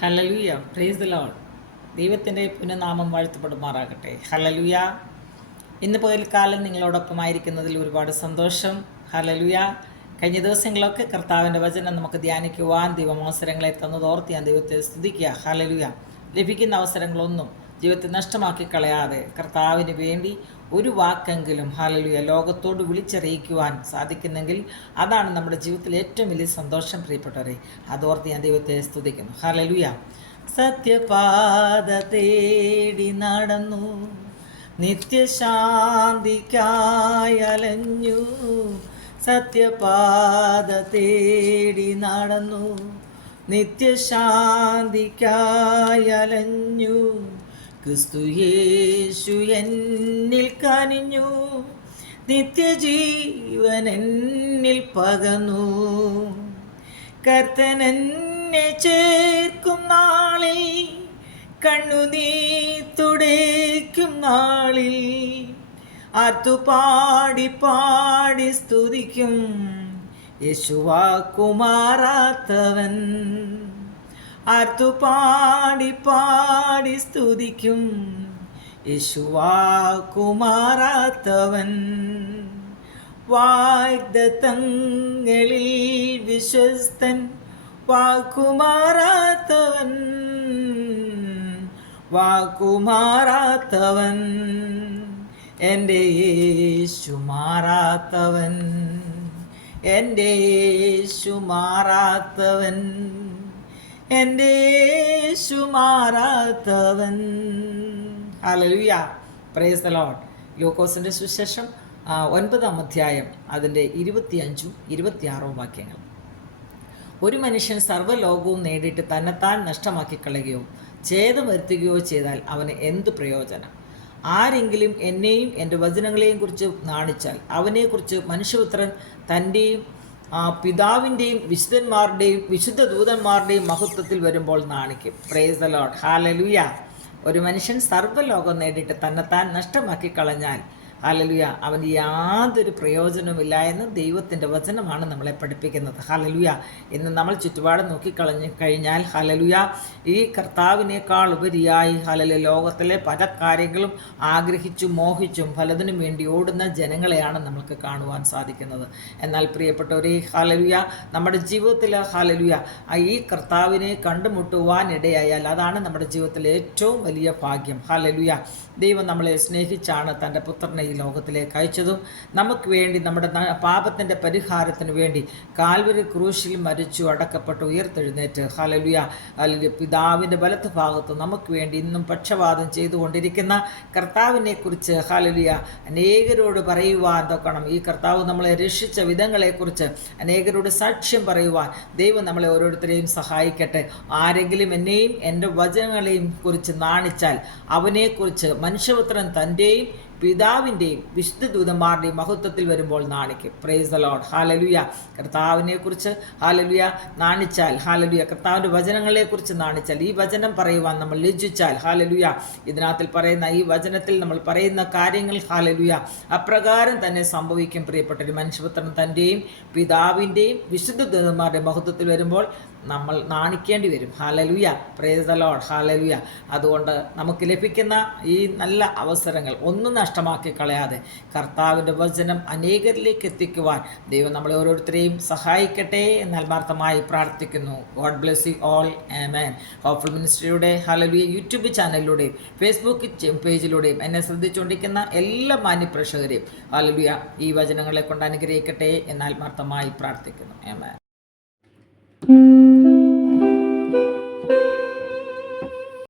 Hallelujah, praise the Lord. ദൈവത്തിൻ്റെ പുനഃനാമം വാഴ്ത്തപ്പെടുമാറാകട്ടെ. Hallelujah. ഇന്ന് പകൽക്കാലം നിങ്ങളോടൊപ്പമായിരിക്കുന്നതിൽ ഒരുപാട് സന്തോഷം. ഹല്ലേലൂയ. കഴിഞ്ഞ ദിവസങ്ങളൊക്കെ കർത്താവിൻ്റെ വചനം നമുക്ക് ധ്യാനിക്കുവാൻ ദൈവം അവസരങ്ങളെ തന്നതോർത്ത് ഞാൻ ദൈവത്തെ സ്തുതിക്കുക. ഹല്ലേലൂയ. ലഭിക്കുന്ന അവസരങ്ങളൊന്നും ജീവിതത്തെ നഷ്ടമാക്കി കളയാതെ കർത്താവിന് വേണ്ടി ഒരു വാക്കെങ്കിലും ഹല്ലേലൂയ ലോകത്തോട് വിളിച്ചറിയിക്കുവാൻ സാധിക്കുന്നെങ്കിൽ അതാണ് നമ്മുടെ ജീവിതത്തിൽ ഏറ്റവും വലിയ സന്തോഷം, പ്രിയപ്പെട്ടവരെ. അതോർത്ത് ഞാൻ ദൈവത്തെ സ്തുതിക്കുന്നു. ഹല്ലേലൂയ. സത്യപാത തേടി നടന്നു, നിത്യശാന്തിക്കായി അലഞ്ഞു. സത്യപാത തേടി നടന്നു, നിത്യശാന്തിക്കായി അലഞ്ഞു. ക്രിസ്തു യേശു എന്നിൽ കനിഞ്ഞു, നിത്യജീവൻ എന്നിൽ പകർന്നു. കർത്തനെന്നെ ചേർക്കും നാളിൽ, കണ്ണുനീർ തുടയ്ക്കും നാളിൽ, ആർത്തുപാടി പാടി സ്തുതിക്കും യേശുവാക്കുമാറാത്തവൻ. ആർത്തുപാടി പാടി സ്തുതിക്കും യേശുവാക്കുമാറാത്തവൻ. വാഗ്ദത്തങ്ങളിൽ വിശ്വസ്തൻ, വാക്കുമാറാത്തവൻ, വാക്കുമാറാത്തവൻ. എൻ്റെ യേശു മാറാത്തവൻ, എൻ്റെ യേശു മാറാത്തവൻ, എൻ്റെ യേശു മാറാത്തവൻ. Hallelujah, praise the Lord. ലൂക്കോസിൻ്റെ സുവിശേഷം 9-ാം അധ്യായം അതിൻ്റെ 25-ഉം 26-ഉം വാക്യങ്ങൾ. ഒരു മനുഷ്യൻ സർവ്വലോകവും നേടിയിട്ട് തന്നെത്താൻ നഷ്ടമാക്കി കളയുകയോ ഛേദം വരുത്തുകയോ ചെയ്താൽ അവന് എന്തു പ്രയോജനം? ആരെങ്കിലും എന്നെയും എൻ്റെ വചനങ്ങളെയും കുറിച്ച് നാണിച്ചാൽ അവനെക്കുറിച്ച് മനുഷ്യപുത്രൻ തൻ്റെയും പിതാവിൻ്റെയും വിശുദ്ധന്മാരുടെയും വിശുദ്ധ ദൂതന്മാരുടെയും മഹത്വത്തിൽ വരുമ്പോൾ നാണിക്കും. Praise the Lord. ഹല്ലേലൂയ. ഒരു മനുഷ്യൻ സർവ്വലോകം നേടിയിട്ട് തന്നെത്താൻ നഷ്ടമാക്കി കളഞ്ഞാൽ ഹല്ലേലൂയ അവന് യാതൊരു പ്രയോജനവുമില്ല എന്ന് ദൈവത്തിൻ്റെ വചനമാണ് നമ്മളെ പഠിപ്പിക്കുന്നത്. ഹല്ലേലൂയ. ഇന്ന് നമ്മൾ ചുറ്റുപാട് നോക്കിക്കളഞ്ഞു കഴിഞ്ഞാൽ ഹല്ലേലൂയ ഈ കർത്താവിനേക്കാൾ ഉപരിയായി ഹല്ലേലൂയ ലോകത്തിലെ പല കാര്യങ്ങളും ആഗ്രഹിച്ചും മോഹിച്ചും പലതിനും വേണ്ടി ഓടുന്ന ജനങ്ങളെയാണ് നമുക്ക് കാണുവാൻ സാധിക്കുന്നത്. എന്നാൽ പ്രിയപ്പെട്ടവരെ ഹല്ലേലൂയ നമ്മുടെ ജീവിതത്തിൽ ഹല്ലേലൂയ ഈ കർത്താവിനെ കണ്ടുമുട്ടുവാൻ ഇടയായാൽ അതാണ് നമ്മുടെ ജീവിതത്തിലെ ഏറ്റവും വലിയ ഭാഗ്യം. ഹല്ലേലൂയ. ദൈവം നമ്മളെ സ്നേഹിച്ചാണ് തൻ്റെ പുത്രനെ ഈ ലോകത്തിലേക്ക് അയച്ചതും നമുക്ക് വേണ്ടി നമ്മുടെ പാപത്തിൻ്റെ പരിഹാരത്തിന് വേണ്ടി കാൽവരി ക്രൂശിൽ മരിച്ചു അടക്കപ്പെട്ട് ഉയർത്തെഴുന്നേറ്റ് ഹല്ലേലൂയ അല്ലെങ്കിൽ പിതാവിൻ്റെ വലത്ത് ഭാഗത്ത് നമുക്ക് വേണ്ടി ഇന്നും പക്ഷപാതം ചെയ്തുകൊണ്ടിരിക്കുന്ന കർത്താവിനെ കുറിച്ച് ഹല്ലേലൂയ അനേകരോട് പറയുവാൻ തൊക്കണം. ഈ കർത്താവ് നമ്മളെ രക്ഷിച്ച വിധങ്ങളെക്കുറിച്ച് അനേകരോട് സാക്ഷ്യം പറയുവാൻ ദൈവം നമ്മളെ ഓരോരുത്തരെയും സഹായിക്കട്ടെ. ആരെങ്കിലും എന്നെയും എൻ്റെ വചനങ്ങളെയും കുറിച്ച് നാണിച്ചാൽ അവനെക്കുറിച്ച് മനുഷ്യപുത്രൻ തൻ്റെയും പിതാവിൻ്റെയും വിശുദ്ധ ദൂതന്മാരുടെയും മഹത്വത്തിൽ വരുമ്പോൾ നാണിക്കും. Praise the Lord. ഹല്ലേലൂയ. കർത്താവിനെക്കുറിച്ച് ഹല്ലേലൂയ നാണിച്ചാൽ ഹല്ലേലൂയ കർത്താവിൻ്റെ വചനങ്ങളെക്കുറിച്ച് നാണിച്ചാൽ ഈ വചനം പറയുവാൻ നമ്മൾ ലജ്ജിച്ചാൽ ഹല്ലേലൂയ ഇതിനകത്തിൽ പറയുന്ന ഈ വചനത്തിൽ നമ്മൾ പറയുന്ന കാര്യങ്ങൾ ഹല്ലേലൂയ അപ്രകാരം തന്നെ സംഭവിക്കും. പ്രിയപ്പെട്ട മനുഷ്യപുത്രൻ തൻ്റെയും പിതാവിൻ്റെയും വിശുദ്ധ ദൂതന്മാരുടെ മഹത്വത്തിൽ വരുമ്പോൾ നമ്മൾ നാണിക്കേണ്ടി വരും. Hallelujah. Praise the Lord. Hallelujah. അതുകൊണ്ട് നമുക്ക് ലഭിക്കുന്ന ഈ നല്ല അവസരങ്ങൾ ഒന്നും നഷ്ടമാക്കി കളയാതെ കർത്താവിൻ്റെ വചനം അനേകരിലേക്ക് എത്തിക്കുവാൻ ദൈവം നമ്മളെ ഓരോരുത്തരെയും സഹായിക്കട്ടെ എന്ന് ആത്മാർത്ഥമായി പ്രാർത്ഥിക്കുന്നു. God bless you all. Amen. Hopeful മിനിസ്ട്രിയുടെ ഹല്ലേലൂയ യൂട്യൂബ് ചാനലിലൂടെയും ഫേസ്ബുക്ക് പേജിലൂടെയും എന്നെ ശ്രദ്ധിച്ചുകൊണ്ടിരിക്കുന്ന എല്ലാ മാന്യപ്രേക്ഷകരെയും ഹല്ലേലൂയ ഈ വചനങ്ങളെ കൊണ്ട് അനുഗ്രഹിക്കട്ടെ എന്ന് ആത്മാർത്ഥമായി പ്രാർത്ഥിക്കുന്നു. ആമേൻ.